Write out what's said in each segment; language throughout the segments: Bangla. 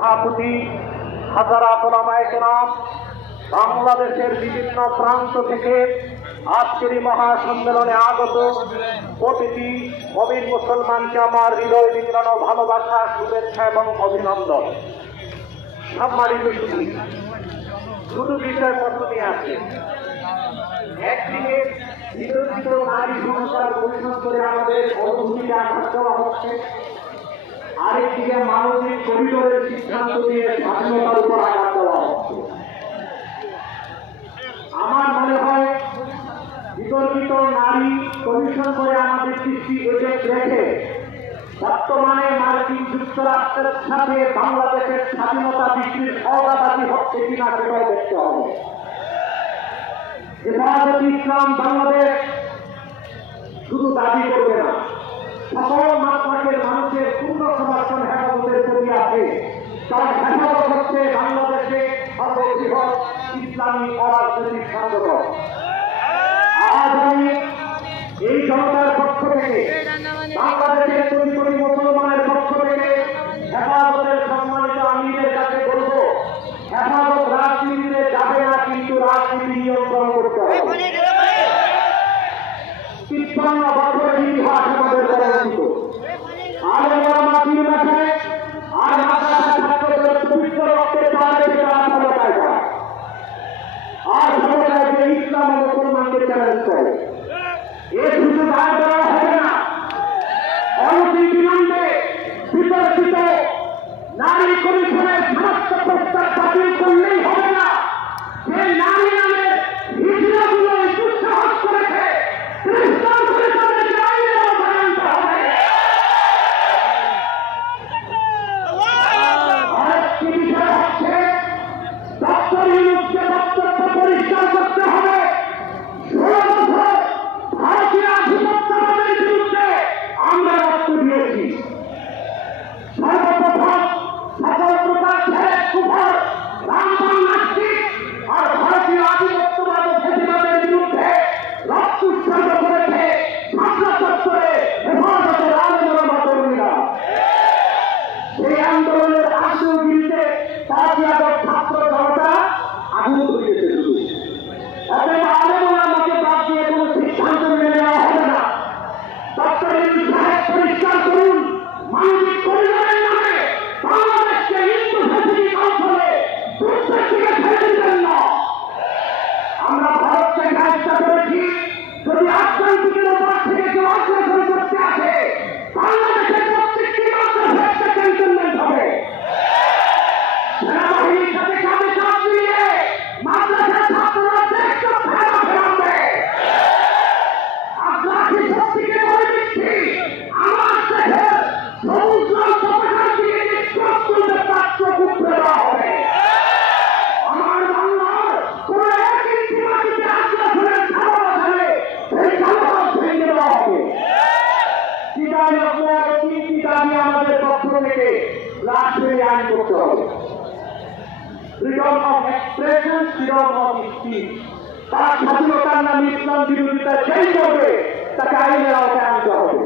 সভাপতি হাজারাত উলামায়ে কেরাম, বাংলাদেশের বিভিন্ন প্রান্ত থেকে আজকের এই মহাসম্মেলনে আগত প্রতিটি মুমিন মুসলমানকে আমার হৃদয় নিংড়ানো ভালোবাসা, শুভেচ্ছা এবং অভিনন্দন। সম্মানিত শুধু বিষয়পত্র নিয়ে আছে। একদিকে বিতর্কিত নারী সমস্যার পরিশোধ করে আমাদের অনুভূতিকে আঘাত দেওয়া হচ্ছে, আরেকদিকে মানবিক করিডোরের সিদ্ধান্ত দিয়ে স্বাধীনতার উপর আঘাত দেওয়া হচ্ছে। আমার মনে হয় বিতর্কিত নারী কমিশন করে আমাদের দৃষ্টি রেখে বর্তমানে মার্কিন যুক্তরাষ্ট্রের সাথে বাংলাদেশের স্বাধীনতা বৃদ্ধির সহযোগী হচ্ছে কিনা সেটাও দেখতে হবে। হেফাজতে ইসলাম বাংলাদেশ শুধু দাবি করবে না, সকল মাত্রাকের মানুষের পূর্ণ সমর্থন হেফাজতের প্রতি আছে। কারণ হেফাজত হচ্ছে বাংলাদেশে সর্ববৃহৎ ইসলামী অরাজনৈতিক সংগঠন। আজ আমি এই জনতার পক্ষ থেকে, বাংলাদেশের কোটি কোটি মুসলমানের পক্ষ থেকে হেফাজতের সম্মানিত আমিরের কাছে বলব, হেফাজত রাজনীতিতে যাবে না, কিন্তু রাজনীতি নিয়ন্ত্রণ করতে হবে। ৫৩ বছরের ইতিহাস আমাদের পরিচিত। আর আমরা মাটির মাথায় আর মাথায় ছাত্রদের পবিত্র রক্তের পাহাড়ে তারা ক্ষমতায় যায়, আর ক্ষমতায় যে ইসলাম ও মুসলমানকে চ্যালেঞ্জ করে। এ শুধু দায় দেওয়া হবে না, অনতিবিলম্বে বিতর্কিত নারী কমিশনের সমস্ত প্রস্তাব বাতিল করলেই হবে না। যে নারী নামের হিজড়াগুলো দুঃসাহস করেছে, খ্রিস্টান কমিশনের আইনের আওতায় আনতে হবে। আরেকটি বিষয় হচ্ছে ডক্টর ইউনূসকে বক্তব্য পরিষ্কার করতে হবে। ১৬ বছর ভারতীয় আধিপত্যবাদের বিরুদ্ধে আমরা রক্ত দিয়েছি। সর্বপ্রথম সকল প্রকার ছেড়ে কুফর, রামবান নাস্তিক আর ভারতীয় আধিপত্যবাদ ও ফ্যাসিবাদের বিরুদ্ধে রক্ত উৎসর্গ করেছে শাসনা চত্বরে হেফাজতের আলেম ওলামা কর্মীরা। সেই আন্দোলনের আশুগিরিতে ৫ আগস্ট ছাত্র জনতা আগুন ধরিয়েছে। শুধু অতএব আলেম ওলামাকে বাদ দিয়ে কোনো সিদ্ধান্ত মেনে নেওয়া হবে না। ডক্টর ইউনূস সাহেব পরিষ্কার করুন, মানবিক করিডোরের নামে বাংলাদেশকে হিন্দু ফ্যাসিস্ট কাউন্সিলে দুঃখের দিকে ঠেলে দিবেন না। আমরা ভারতকে চেষ্টা করেছি, যদি আটলান্টিকের ওপর থেকে কেউ অগ্রসর করতে আসে, বাংলাদেশের প্রত্যেকটি মাদ্রাসাতে ক্যান্টনমেন্ট হবে। সেনাবাহিনীর সাথে কাঁধে কাঁধ মিলিয়ে মাদ্রাসার ছাত্ররা দেশকে ফেরাবে। আগ্রাসী শক্তিকে বলে দিচ্ছি, আমার দেশের সবুজ লাল পতাকার দিকে নিষ্কাশ করলে তার চোখ উপড়ে দেওয়া হবে। আমার বাংলার কোন এক ইঞ্চি মাটিতে আগ্রাসনের ধারণা থাকলে সেই ধারণা ভেঙে দেওয়া হবে। বিদায় আপনার ৩টি দাবি আমাদের পক্ষ থেকে রাষ্ট্রীয় আইন করতে হবে। Freedom of expression, freedom of speech. তার স্বাধীনতার নামে ইসলাম বিরোধিতা যেই করবে তাকে আইনের আওতায় আনতে হবে।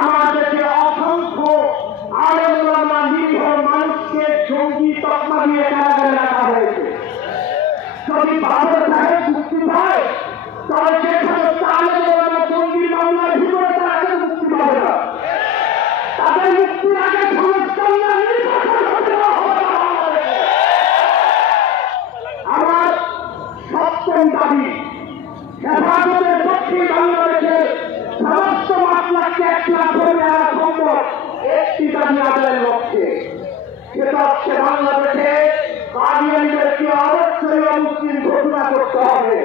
আমার দেশে অসংখ্য আলেম ওলামা নিরীহ মানুষকে জঙ্গি তকমা দিয়ে কারাগারে রাখা হয়েছে। যদি বাবর সাহেব মুক্তি পায়, তাহলে যে সমস্ত আলেম ওলামা জঙ্গি মামলার ভিতরে তারা কেউ মুক্তি পাবে না। তাদের মুক্তির আগে সংস্কার নির্বাচন হতে হবে। আমার সপ্তম দাবি, হেফাজতের পক্ষে বাংলাদেশের সমস্ত মামলাকে ১ লাখ করে নেওয়া সম্ভব একটি দাবি আদায়ের লক্ষ্যে। সেটা হচ্ছে বাংলাদেশে কাদিয়ানীদেরকে অবশ্যই মুসলিম ঘোষণা করতে হবে।